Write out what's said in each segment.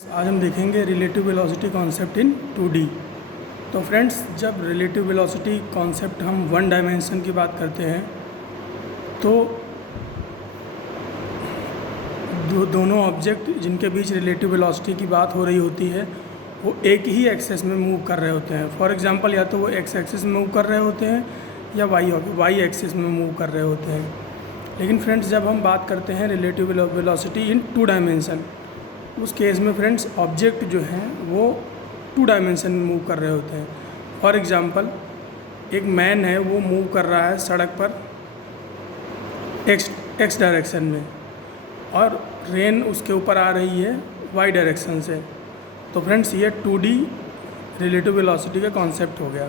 आज हम देखेंगे relative velocity concept in 2D। तो फ्रेंड्स, जब रिलेटिव वेलोसिटी कॉन्सेप्ट हम वन डायमेंशन की बात करते हैं तो दोनों ऑब्जेक्ट जिनके बीच रिलेटिव वेलोसिटी की बात हो रही होती है वो एक ही एक्सेस में मूव कर रहे होते हैं। फॉर एग्जांपल, या तो वो एक्स एक्सिस में मूव कर रहे होते हैं या वाई एक्सिस में मूव कर रहे होते हैं। लेकिन फ्रेंड्स, जब हम बात करते हैं रिलेटिव वेलोसिटी इन 2 डायमेंशन, उस केस में फ्रेंड्स ऑब्जेक्ट जो हैं वो 2 डायमेंशन में मूव कर रहे होते हैं। फॉर एग्जांपल, एक मैन है, वो मूव कर रहा है सड़क पर एक्स डायरेक्शन में और रेन उसके ऊपर आ रही है वाई डायरेक्शन से। तो फ्रेंड्स, ये 2D रिलेटिव वेलोसिटी का कॉन्सेप्ट हो गया।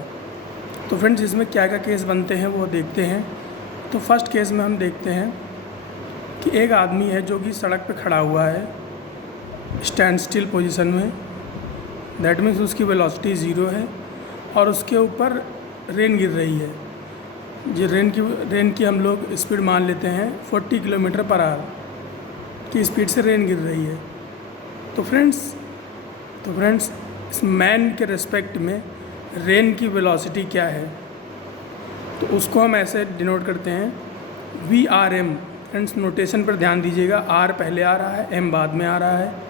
तो फ्रेंड्स, इसमें क्या क्या केस बनते हैं वो देखते हैं। तो फर्स्ट केस में हम देखते हैं कि एक आदमी है जो कि सड़क पे खड़ा हुआ है स्टैंड स्टिल पोजिशन में। दैट मीन्स उसकी वेलोसिटी 0 है और उसके ऊपर रेन गिर रही है। जो रेन की हम लोग स्पीड मान लेते हैं 40 किलोमीटर पर आवर की स्पीड से रेन गिर रही है। तो फ्रेंड्स इस मैन के रेस्पेक्ट में रेन की वेलोसिटी क्या है, तो उसको हम ऐसे डिनोट करते हैं VRM। फ्रेंड्स, नोटेशन पर ध्यान दीजिएगा, R पहले आ रहा है, M बाद में आ रहा है।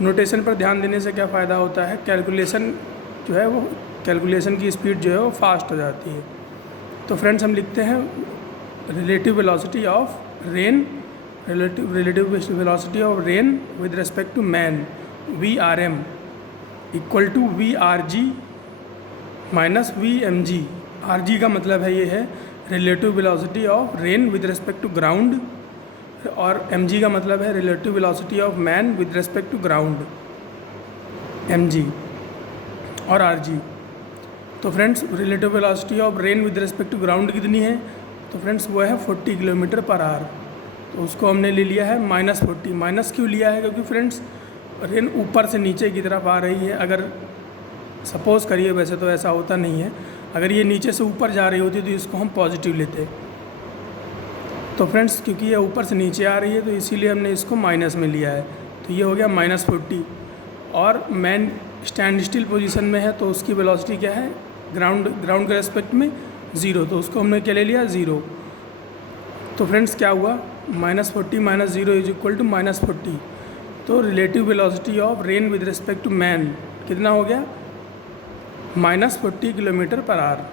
नोटेशन पर ध्यान देने से क्या फ़ायदा होता है, कैलकुलेशन जो है वो कैलकुलेशन की स्पीड जो है वो फास्ट हो जाती है। तो फ्रेंड्स, हम लिखते हैं relative velocity of rain with respect to man, VRM equal to VRG minus VMG। RG का मतलब है ये है relative velocity of rain with respect to ground, और mg का मतलब है relative velocity of man with respect to ground, mg और rg। तो friends, relative velocity of rain with respect to ground कितनी है, तो फ्रेंड्स वो है 40 किलोमीटर पर आवर। तो उसको हमने ले लिया है -40। माइनस क्यों लिया है, क्योंकि फ्रेंड्स रेन ऊपर से नीचे की तरफ आ रही है। अगर सपोज़ करिए, वैसे तो ऐसा होता नहीं है, अगर ये नीचे से ऊपर जा रही होती तो इसको हम पॉजिटिव लेते। तो फ्रेंड्स, क्योंकि ये ऊपर से नीचे आ रही है तो इसीलिए हमने इसको माइनस में लिया है। तो ये हो गया -40। और मैन स्टैंड स्टिल पोजीशन में है तो उसकी वेलोसिटी क्या है, ग्राउंड के रेस्पेक्ट में 0। तो उसको हमने क्या ले लिया, 0। तो फ्रेंड्स, क्या हुआ, -40 माइनस 0 इज इक्वल टू -40। तो relative velocity of rain with respect to man कितना हो गया, -40 किलोमीटर पर आवर।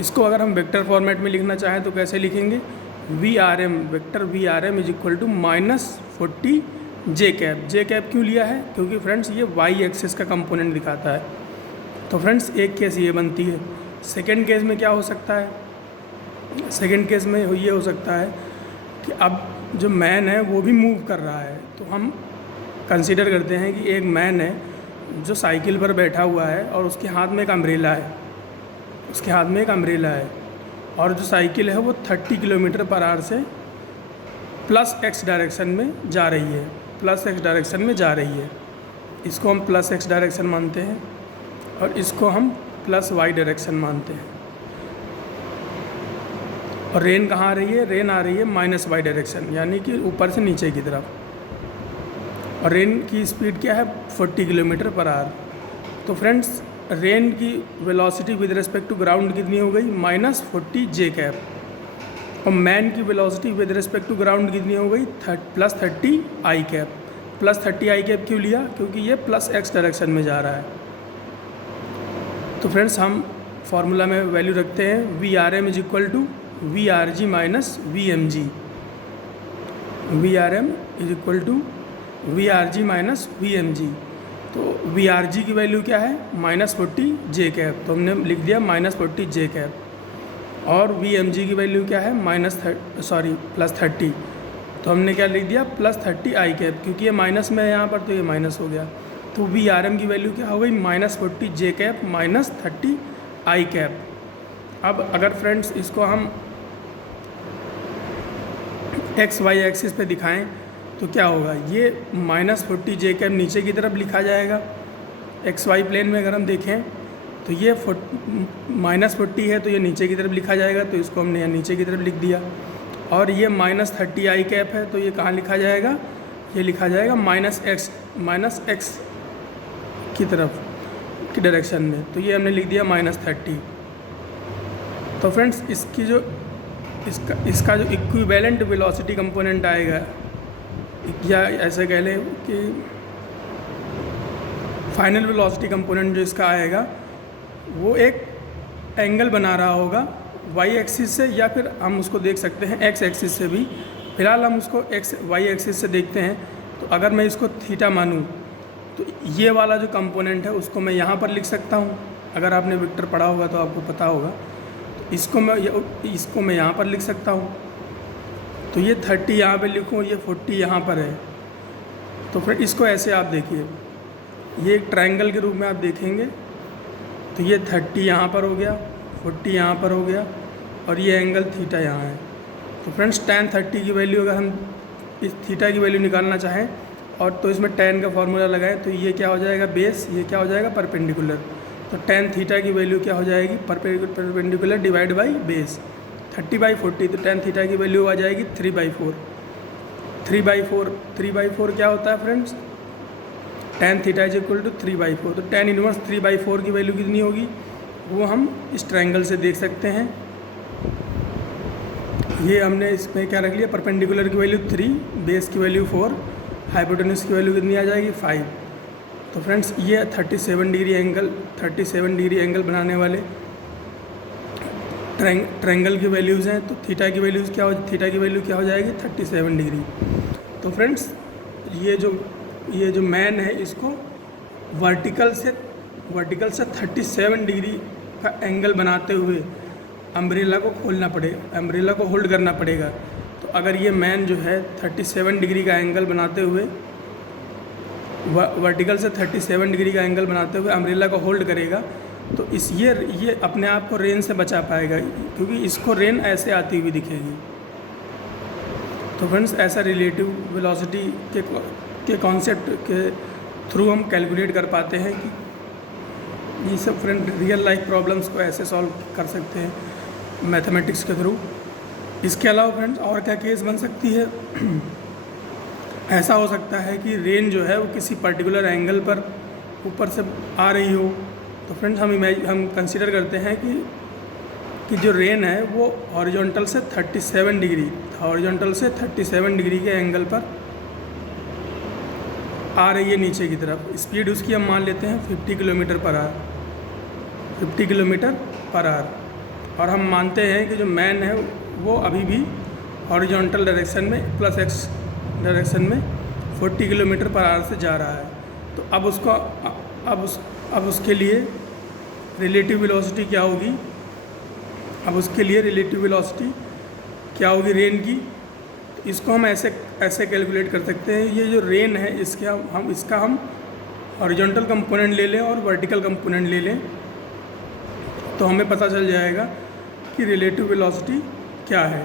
इसको अगर हम वेक्टर फॉर्मेट में लिखना चाहें तो कैसे लिखेंगे, VRM, vector VRM is equal to -40 j cap क्यों लिया है, क्योंकि फ्रेंड्स ये वाई एक्सिस का कंपोनेंट दिखाता है। तो फ्रेंड्स, एक केस ये बनती है। सेकंड केस में क्या हो सकता है, सेकंड केस में ये हो सकता है कि अब जो मैन है वो भी मूव कर रहा है। तो हम कंसीडर करते हैं कि एक मैन है जो साइकिल पर बैठा हुआ है और उसके हाथ में एक अम्ब्रेला है, और जो साइकिल है वो 30 किलोमीटर पर आवर से +x डायरेक्शन में जा रही है। इसको हम +x डायरेक्शन मानते हैं और इसको हम +y डायरेक्शन मानते हैं। और रेन कहाँ आ रही है, रेन आ रही है -y डायरेक्शन, यानी कि ऊपर से नीचे की तरफ। और रेन की स्पीड क्या है, 40 किलोमीटर पर आवर। तो फ्रेंड्स, रेन की velocity with respect to ground कितनी हो गई, -40 जे कैप। और मैन की velocity with respect to ground कितनी हो गई, +30 आई कैप। +30 आई कैप क्यों लिया, क्योंकि ये +x डायरेक्शन में जा रहा है। तो फ्रेंड्स, हम फार्मूला में वैल्यू रखते हैं VRM is equal to VRG minus VMG। VRM is equal to VRG minus VMG। तो VRG की वैल्यू क्या है, -40 जे कैप, तो हमने लिख दिया -40 जे कैप। और VMG की वैल्यू क्या है, +30, तो हमने क्या लिख दिया, +30 आई कैप, क्योंकि ये माइनस में है यहाँ पर तो ये माइनस हो गया। तो VRM की वैल्यू क्या हो गई, -40 जे कैप -30 आई कैप। अब अगर फ्रेंड्स इसको हम XY एक्सिस पे दिखाएं तो क्या होगा, ये -40 जे कैप नीचे की तरफ लिखा जाएगा। XY प्लेन में अगर हम देखें तो ये -40 है तो ये नीचे की तरफ लिखा जाएगा, तो इसको हमने यहाँ नीचे की तरफ लिख दिया। और ये -30 आई कैप है तो ये कहाँ लिखा जाएगा, ये लिखा जाएगा माइनस एक्स की तरफ की डायरेक्शन में, तो ये हमने लिख दिया -30। तो फ्रेंड्स इसकी जो इसका जो इक्विवेलेंट वेलोसिटी कंपोनेंट आएगा, या ऐसे कह लें कि फाइनल वेलोसिटी कंपोनेंट जो इसका आएगा वो एक एंगल बना रहा होगा वाई एक्सिस से, या फिर हम उसको देख सकते हैं एक्स एक्सिस से भी। फिलहाल हम उसको वाई एक्सिस से देखते हैं। तो अगर मैं इसको थीटा मानूं तो ये वाला जो कंपोनेंट है उसको मैं यहाँ पर लिख सकता हूँ। अगर आपने वेक्टर पढ़ा होगा तो आपको पता होगा। तो इसको मैं यहाँ पर लिख सकता हूँ। तो ये 30 यहाँ पे लिखूँ, ये 40 यहाँ पर है। तो फिर इसको ऐसे आप देखिए, ये एक ट्रायंगल के रूप में आप देखेंगे। तो ये 30 यहाँ पर हो गया, 40 यहाँ पर हो गया, और ये एंगल थीटा यहाँ है। तो फ्रेंड्स tan 30 की वैल्यू अगर हम इस थीटा की वैल्यू निकालना चाहें और तो इसमें tan का फॉर्मूला लगाएं, तो ये क्या हो जाएगा बेस, ये क्या हो जाएगा परपेंडिकुलर। तो tan थीटा की वैल्यू क्या हो जाएगी परपेंडिकुलर डिवाइड बाई बेस। 30/40, तो tan थीटा की वैल्यू आ जाएगी 3/4। 3/4 क्या होता है friends, tan theta is equal to 3/4। तो tan इनवर्स 3/4 की वैल्यू कितनी होगी वो हम इस ट्रायंगल से देख सकते हैं। ये हमने इसमें क्या रख लिया, परपेंडिकुलर की वैल्यू 3, बेस की वैल्यू 4, हाइपोटेन्यूज की वैल्यू कितनी आ जाएगी 5। तो फ्रेंड्स ये 37 डिग्री एंगल बनाने वाले ट्रायंगल की वैल्यूज़ हैं। तो थीटा की वैल्यूज़ थीटा की वैल्यू क्या हो जाएगी 37 डिग्री। तो फ्रेंड्स ये जो मैन है इसको वर्टिकल से 37 डिग्री का एंगल बनाते हुए अम्ब्रेला को खोलना पड़ेगा, अम्ब्रेला को होल्ड करना पड़ेगा। तो अगर ये मैन जो है 37 डिग्री का एंगल बनाते हुए वर्टिकल से 37 डिग्री का एंगल बनाते हुए अम्ब्रेला को होल्ड करेगा, तो ये अपने आप को रेन से बचा पाएगा, क्योंकि इसको रेन ऐसे आती हुई दिखेगी। तो फ्रेंड्स ऐसा रिलेटिव वेलोसिटी के कॉन्सेप्ट के थ्रू हम कैलकुलेट कर पाते हैं कि ये सब फ्रेंड रियल लाइफ प्रॉब्लम्स को ऐसे सॉल्व कर सकते हैं मैथमेटिक्स के थ्रू। इसके अलावा फ्रेंड्स और क्या केस बन सकती है, ऐसा हो सकता है कि रेन जो है वो किसी पर्टिकुलर एंगल पर ऊपर से आ रही हो। तो फ्रेंड्स हम कंसिडर करते हैं कि जो रेन है वो हॉरिजॉन्टल से 37 डिग्री के एंगल पर आ रही है नीचे की तरफ। स्पीड उसकी हम मान लेते हैं 50 किलोमीटर पर आवर, और हम मानते हैं कि जो मैन है वो अभी भी हॉरिजॉन्टल डायरेक्शन में +x डायरेक्शन में 40 किलोमीटर पर आवर से जा रहा है। तो अब उसके लिए रिलेटिव वेलोसिटी क्या होगी, रेन की। तो इसको हम ऐसे कैलकुलेट कर सकते हैं। ये जो रेन है इसका हम हॉरिजॉन्टल कंपोनेंट ले लें और वर्टिकल कंपोनेंट ले लें, तो हमें पता चल जाएगा कि रिलेटिव वेलोसिटी क्या है।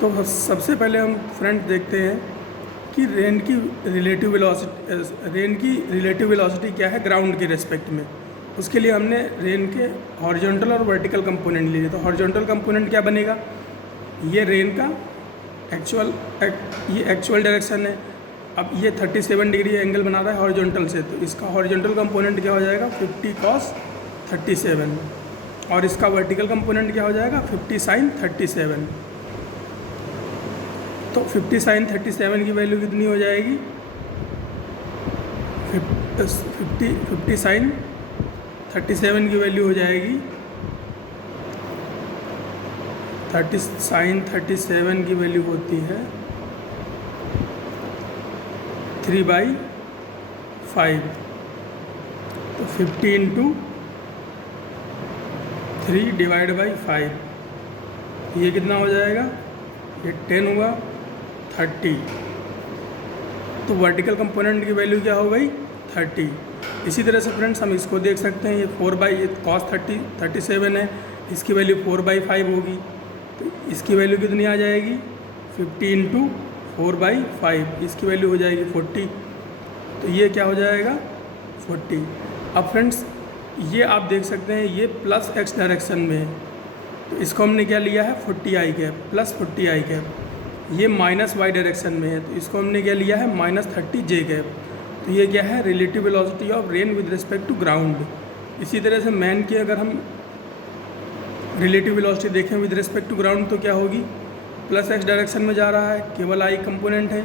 तो सबसे पहले हम फ्रेंड देखते हैं कि रेन की रिलेटिव वेलोसिटी क्या है ग्राउंड के रेस्पेक्ट में। उसके लिए हमने रेन के हॉरिजॉन्टल और वर्टिकल कंपोनेंट लिए। तो हॉरिजॉन्टल कंपोनेंट क्या बनेगा, ये रेन का एक्चुअल डायरेक्शन है। अब ये 37 डिग्री एंगल बना रहा है हॉरिजॉन्टल से, तो इसका हॉरिजॉन्टल कंपोनेंट क्या हो जाएगा 50 cos 37, और इसका वर्टिकल कंपोनेंट क्या हो जाएगा 50 sin 37। तो 50 sin 37 की वैल्यू कितनी हो जाएगी 50 sin 37 की वैल्यू हो जाएगी 30 sin 37 की वैल्यू होती है 3/5। तो 50 × 3 डिवाइड बाई 5, ये कितना हो जाएगा, ये 10 हुआ 30। तो वर्टिकल कंपोनेंट की वैल्यू क्या हो गई 30। इसी तरह से फ्रेंड्स हम इसको देख सकते हैं, ये cos 37 है, इसकी वैल्यू 4/5 होगी। तो इसकी वैल्यू कितनी आ जाएगी 50 × 4/5, इसकी वैल्यू हो जाएगी 40। तो ये क्या हो जाएगा 40। अब फ्रेंड्स ये आप देख सकते हैं ये +x डायरेक्शन में है, तो इसको हमने क्या लिया है 40i कैप +40i कैप। ये माइनस वाई डायरेक्शन में है, तो इसको हमने क्या लिया है -30 j। तो ये क्या है, relative velocity of rain with respect to ground. इसी तरह से मैन की अगर हम रिलेटिव वेलोसिटी देखें विद रिस्पेक्ट टू ग्राउंड तो क्या होगी, +x डायरेक्शन में जा रहा है, केवल i कंपोनेंट है,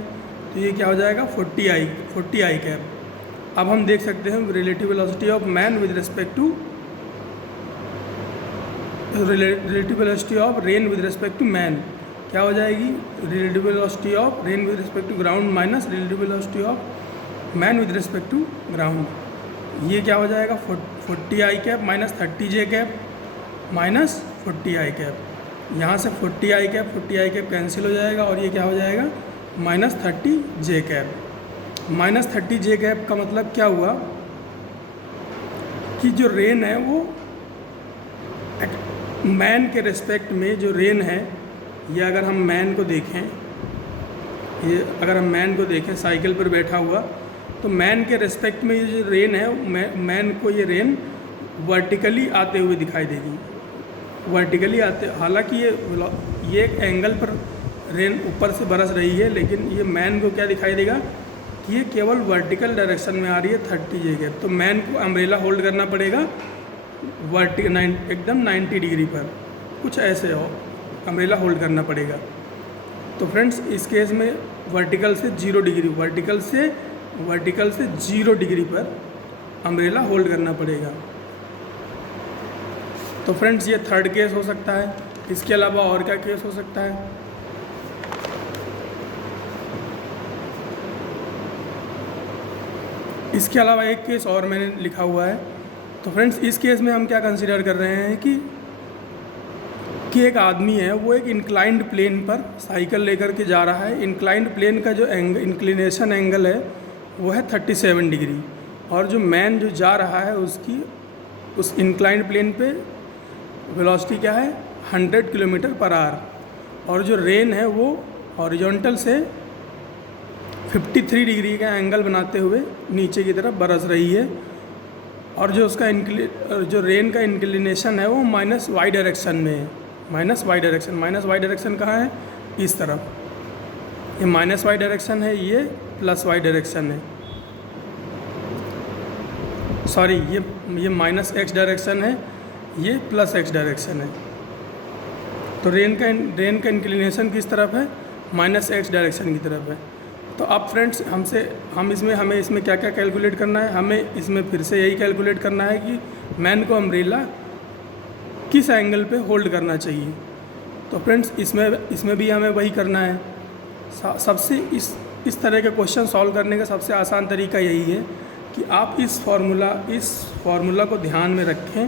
तो ये क्या हो जाएगा 40i कैप। अब हम देख सकते हैं relative velocity of man with respect to relative velocity of rain with respect to man क्या हो जाएगी, relative velocity of rain with respect to ground minus relative velocity of man with respect to ground. ये क्या हो जाएगा 40i cap -30 j cap -40i cap. यहाँ से 40i cap cancel हो जाएगा और ये क्या हो जाएगा -30 j कैप। -30 j कैप का मतलब क्या हुआ कि जो रेन है वो मैन के रिस्पेक्ट में जो रेन है, ये अगर हम मैन को देखें, साइकिल पर बैठा हुआ, तो मैन के रिस्पेक्ट में ये जो रेन है, मैन को ये रेन वर्टिकली आते हुए दिखाई देगी, वर्टिकली आते। हालांकि ये एक एंगल पर रेन ऊपर से बरस रही है, लेकिन ये मैन को क्या दिखाई देगा कि ये केवल वर्टिकल डायरेक्शन में आ रही है 30 j कैप। तो मैन को अम्ब्रेला होल्ड करना पड़ेगा एकदम 90 डिग्री पर, कुछ ऐसे हो अम्ब्रेला होल्ड करना पड़ेगा। तो फ्रेंड्स इस केस में वर्टिकल से 0 डिग्री पर अम्ब्रेला होल्ड करना पड़ेगा। तो फ्रेंड्स ये थर्ड केस हो सकता है। इसके अलावा और क्या केस हो सकता है, इसके अलावा एक केस और मैंने लिखा हुआ है। तो फ्रेंड्स इस केस में हम क्या कंसीडर कर रहे हैं कि एक आदमी है, वो एक इंक्लाइंड प्लेन पर साइकिल लेकर के जा रहा है। इंक्लाइंड प्लेन का जो इंक्लिनेशन एंगल है वो है 37 डिग्री, और जो मैन जो जा रहा है उसकी उस इंक्लाइंड प्लेन पे वेलोसिटी क्या है 100 km/h, और जो रेन है वो हॉरिजॉन्टल से 53 डिग्री का एंगल बनाते हुए नीचे की तरफ बरस रही है, और जो उसका जो रेन का इंक्लिनेशन है वो -y डायरेक्शन में है। -y डायरेक्शन कहाँ है, इस तरफ। ये -y डायरेक्शन है, ये +y डायरेक्शन है, सॉरी ये -x डायरेक्शन है, ये +x डायरेक्शन है। तो रेन का इंक्लिनेशन किस तरफ है, -x डायरेक्शन की तरफ है। तो अब फ्रेंड्स हमें इसमें क्या क्या कैलकुलेट करना है, हमें इसमें फिर से यही कैलकुलेट करना है कि मैन को अम्ब्रेला किस एंगल पे होल्ड करना चाहिए। तो फ्रेंड्स इसमें भी हमें वही करना है। सबसे इस तरह के क्वेश्चन सॉल्व करने का सबसे आसान तरीका यही है कि आप इस फार्मूला को ध्यान में रखें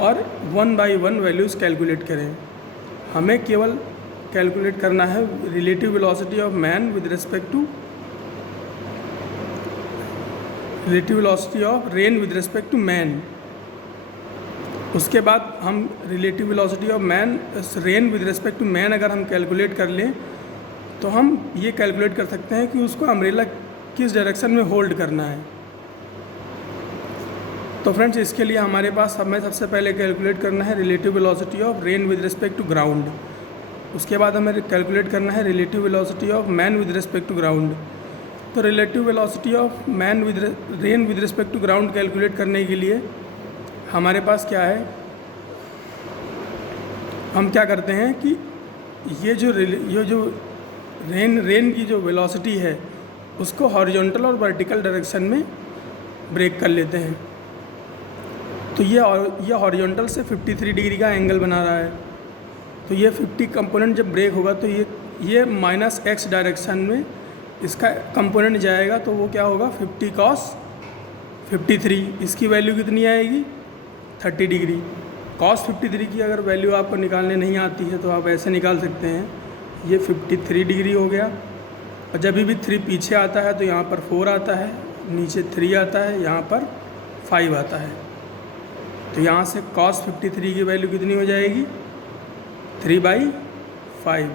और 1 by 1 वैल्यूज़ कैलकुलेट करें। हमें केवल कैलकुलेट करना है relative velocity of man with respect to relative velocity of rain with respect to man. उसके बाद हम relative velocity of rain with respect to man अगर हम कैलकुलेट कर लें तो हम ये कैलकुलेट कर सकते हैं कि उसको अम्ब्रेला किस डायरेक्शन में होल्ड करना है। तो फ्रेंड्स इसके लिए हमारे पास हमें सबसे पहले कैलकुलेट करना है relative velocity of rain with respect to ground. उसके बाद हमें कैलकुलेट करना है relative velocity of man with respect to ground. तो relative velocity of rain with respect to ground calculate करने के लिए हमारे पास क्या है, हम क्या करते हैं कि ये जो रेन की जो वेलोसिटी है उसको हॉरिजॉन्टल और वर्टिकल डायरेक्शन में ब्रेक कर लेते हैं। तो ये हॉरिजॉन्टल से 53 डिग्री का एंगल बना रहा है। तो ये 50 कंपोनेंट जब ब्रेक होगा तो ये -x डायरेक्शन में इसका कंपोनेंट जाएगा, तो वो क्या होगा 50 cos 53। इसकी वैल्यू कितनी आएगी 30 डिग्री। cos 53 की अगर वैल्यू आपको निकालने नहीं आती है तो आप ऐसे निकाल सकते हैं, ये 53 डिग्री हो गया। और जब भी 3 पीछे आता है तो यहाँ पर 4 आता है, नीचे 3 आता है, यहाँ पर 5 आता है। तो यहाँ से cos 53 की वैल्यू कितनी हो जाएगी 3/5।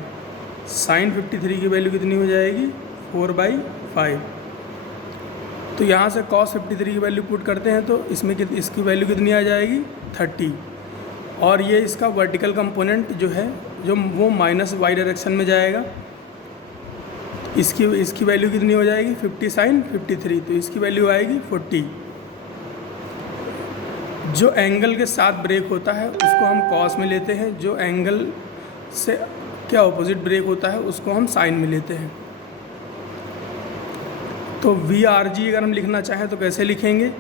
sin 53 की वैल्यू कितनी हो जाएगी 4/5। तो यहाँ से cos 53 की वैल्यू पुट करते हैं तो इसकी वैल्यू कितनी आ जाएगी 30। और ये इसका वर्टिकल कंपोनेंट जो है वो -y डायरेक्शन में जाएगा, इसकी वैल्यू कितनी हो जाएगी 50 साइन 53, तो इसकी वैल्यू आएगी 40। जो एंगल के साथ ब्रेक होता है उसको हम कॉस में लेते हैं, जो एंगल से क्या ऑपोजिट ब्रेक होता है उसको हम साइन में लेते हैं। तो वी आर जी अगर हम लिखना चाहें तो कैसे लिखेंगे,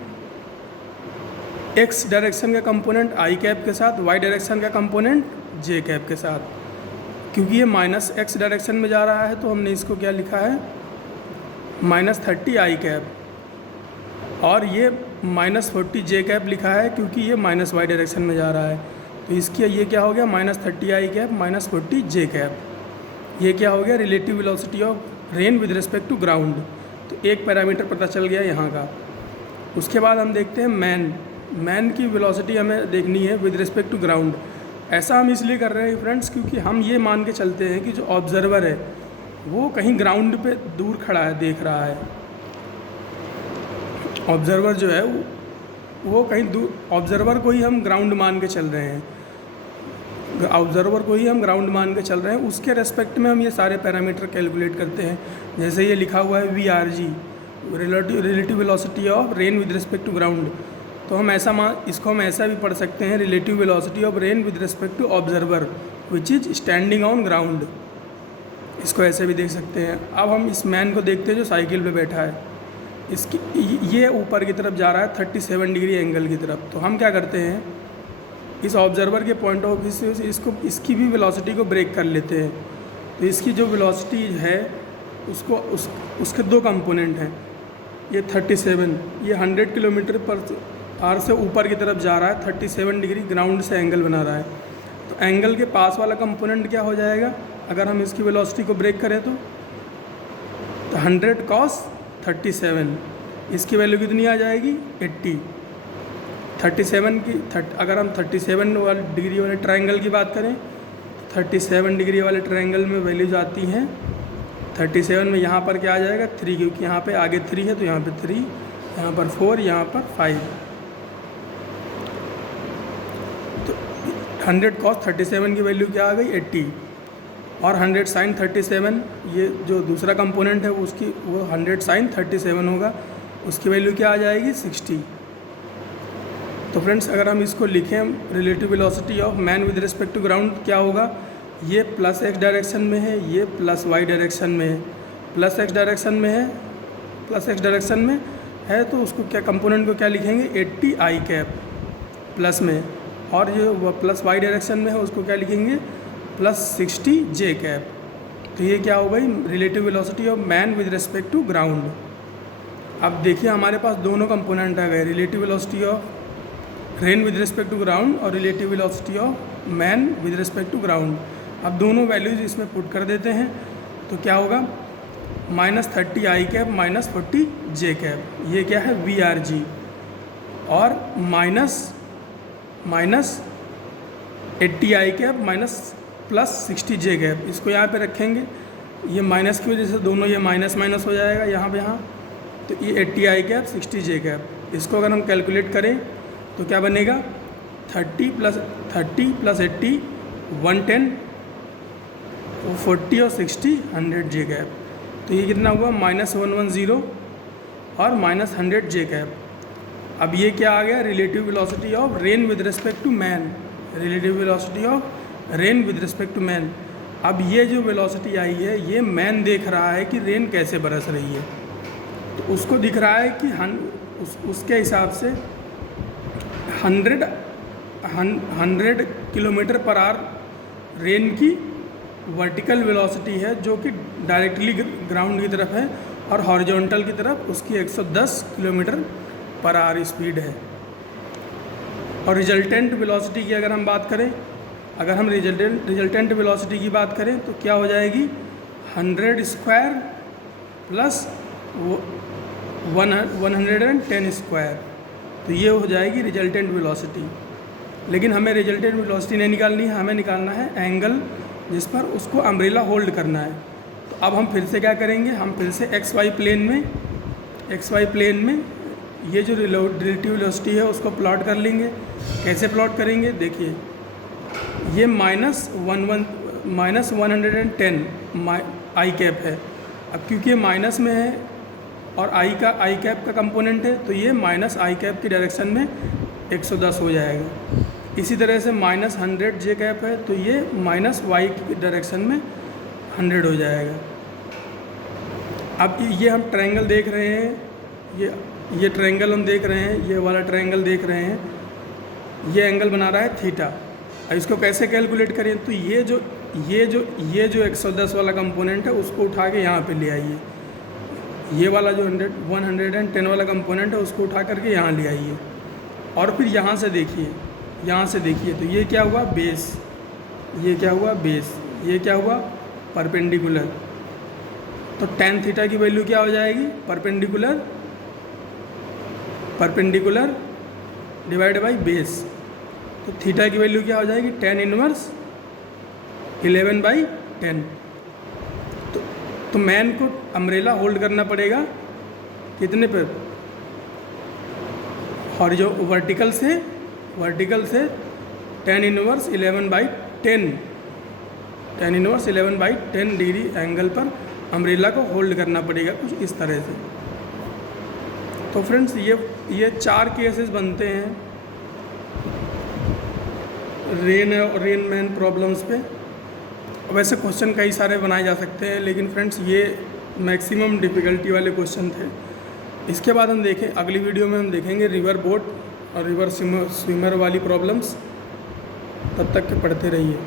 एक्स डायरेक्शन का कंपोनेंट आई कैप के साथ, वाई डायरेक्शन का कंपोनेंट जे कैप के साथ। क्योंकि ये माइनस एक्स डायरेक्शन में जा रहा है तो हमने इसको क्या लिखा है -30 आई कैप, और ये -40 जे कैप लिखा है क्योंकि ये माइनस वाई डायरेक्शन में जा रहा है। तो इसकी ये क्या हो गया -30 आई कैप -40 जे कैप। ये क्या हो गया relative velocity of rain with respect to ground. तो एक पैरामीटर पता चल गया यहाँ का। उसके बाद हम देखते हैं मैन की वेलोसिटी हमें देखनी है विद रिस्पेक्ट टू ग्राउंड। ऐसा हम इसलिए कर रहे हैं फ्रेंड्स क्योंकि हम ये मान के चलते हैं कि जो ऑब्जर्वर है वो कहीं ग्राउंड पे दूर खड़ा है, देख रहा है। ऑब्जर्वर जो है वो कहीं दूर, ऑब्जर्वर को ही हम ग्राउंड मान के चल रहे हैं, ऑब्जर्वर को ही हम ग्राउंड मान के चल रहे हैं। उसके रेस्पेक्ट में हम ये सारे पैरामीटर कैलकुलेट करते हैं। जैसे ये लिखा हुआ है V R G, relative velocity of rain with respect to ground. तो हम इसको हम ऐसा भी पढ़ सकते हैं relative velocity of rain with respect to observer which is standing on ground. इसको ऐसे भी देख सकते हैं। अब हम इस मैन को देखते हैं जो साइकिल पे बैठा है। इसकी ये ऊपर की तरफ जा रहा है 37 डिग्री एंगल की तरफ। तो हम क्या करते हैं इस ऑब्जर्वर के पॉइंट ऑफ व्यू से इसकी भी वेलोसिटी को ब्रेक कर लेते हैं। तो इसकी जो वेलोसिटी है उसके दो कंपोनेंट हैं। ये 37, ये 100 किलोमीटर पर आवर से ऊपर की तरफ जा रहा है, 37 डिग्री ग्राउंड से एंगल बना रहा है। तो एंगल के पास वाला कंपोनेंट क्या हो जाएगा अगर हम इसकी वेलोसिटी को ब्रेक करें तो 100 cos 37, इसकी वैल्यू कितनी आ जाएगी 80। 37 की अगर हम 37 वाले डिग्री वाले ट्रायंगल की बात करें, 37 डिग्री वाले ट्रायंगल में वैल्यूज आती हैं 37 में यहाँ पर क्या आ जाएगा 3, क्योंकि यहाँ पे आगे 3 है तो यहाँ पे 3, यहाँ पर 4, यहाँ पर 5। तो 100 cos 37 की वैल्यू क्या आ गई 80, और 100 sin 37 ये जो दूसरा कंपोनेंट है उसकी वो 100 sin 37 होगा, उसकी वैल्यू क्या आ जाएगी 60। तो फ्रेंड्स अगर हम इसको लिखें relative velocity of man with respect to ground क्या होगा, ये प्लस एक्स डायरेक्शन में है, ये प्लस वाई डायरेक्शन में है। प्लस एक्स डायरेक्शन में है, प्लस एक्स डायरेक्शन में है तो उसको क्या कंपोनेंट को क्या लिखेंगे 80 आई कैप प्लस में, और जो प्लस वाई डायरेक्शन में है उसको क्या लिखेंगे +60 जे कैप। तो ये क्या हो गई relative velocity of man with respect to ground. अब देखिए हमारे पास दोनों कंपोनेंट आ गए, relative velocity of rain with respect to ground और relative velocity of man with respect to ground. अब दोनों वैल्यूज इसमें पुट कर देते हैं तो क्या होगा -30 आई कैप -40 जे कैप। ये क्या है वी आर जी, और माइनस 80 आई कैप +60 जे कैप। इसको यहाँ पे रखेंगे, ये माइनस की वजह से दोनों ये माइनस हो जाएगा यहाँ पे यहाँ। तो ये 80 आई कैप 60 जे कैप। इसको अगर हम कैलकुलेट करें तो क्या बनेगा 30 + 80 110, 40 और 60 100 जे कैप। तो ये कितना हुआ -110 और -100 जे कैप। अब ये क्या आ गया relative velocity of rain with respect to man, relative velocity of rain with respect to man. अब ये जो वेलोसिटी आई है ये मैन देख रहा है कि रेन कैसे बरस रही है, तो उसको दिख रहा है कि उसके हिसाब से 100 किलोमीटर पर आवर रेन की वर्टिकल वेलोसिटी है जो कि डायरेक्टली ग्राउंड की तरफ है, और हॉरिजॉन्टल की तरफ उसकी 110 किलोमीटर पर आवर स्पीड है। और रिजल्टेंट वेलोसिटी की अगर हम बात करें, अगर हम रिजल्टेंट वेलोसिटी की बात करें तो क्या हो जाएगी 100 स्क्वायर प्लस 110 स्क्वायर। तो ये हो जाएगी रिजल्टेंट वेलोसिटी। लेकिन हमें रिजल्टेंट वेलोसिटी नहीं निकालनी है, हमें निकालना है एंगल जिस पर उसको अम्ब्रेला होल्ड करना है। तो अब हम फिर से क्या करेंगे, हम फिर से XY प्लेन में ये जो रिलेटिव वेलोसिटी है उसको प्लॉट कर लेंगे। कैसे प्लॉट करेंगे देखिए, ये -110 आई कैप है। अब क्योंकि ये माइनस में है और आई कैप का कंपोनेंट है, तो ये माइनस आई कैप की डायरेक्शन में 110 हो जाएगा। इसी तरह से माइनस 100 जे कैप है, तो ये माइनस वाई की डायरेक्शन में 100 हो जाएगा। अब ये हम ट्रायंगल देख रहे हैं, ये ट्रायंगल हम देख रहे हैं, ये वाला ट्रायंगल देख रहे हैं, ये एंगल बना रहा है थीटा। अब इसको कैसे कैलकुलेट करें, तो ये जो 110 वाला कंपोनेंट है उसको उठा के यहाँ पे ले आइए, ये वाला जो 110 वाला कंपोनेंट है उसको उठा करके यहाँ ले आइए, और फिर यहाँ से देखिए तो ये क्या हुआ बेस, ये क्या हुआ बेस, ये क्या हुआ परपेंडिकुलर। तो tan थीटा की वैल्यू क्या हो जाएगी, परपेंडिकुलर डिवाइड बाई बेस। तो थीटा की वैल्यू क्या हो जाएगी tan इनवर्स 11/10। तो मैन को अम्ब्रेला होल्ड करना पड़ेगा कितने पर, हॉरिजो वर्टिकल से tan इनवर्स 11/10 डिग्री एंगल पर अम्ब्रेला को होल्ड करना पड़ेगा, कुछ इस तरह से। तो फ्रेंड्स ये 4 केसेस बनते हैं रेन मैन प्रॉब्लम्स पे। वैसे क्वेश्चन कई सारे बनाए जा सकते हैं, लेकिन फ्रेंड्स ये मैक्सिमम डिफ़िकल्टी वाले क्वेश्चन थे। इसके बाद हम अगली वीडियो में हम देखेंगे रिवर बोट और रिवर स्विमर वाली प्रॉब्लम्स। तब तक के पढ़ते रहिए।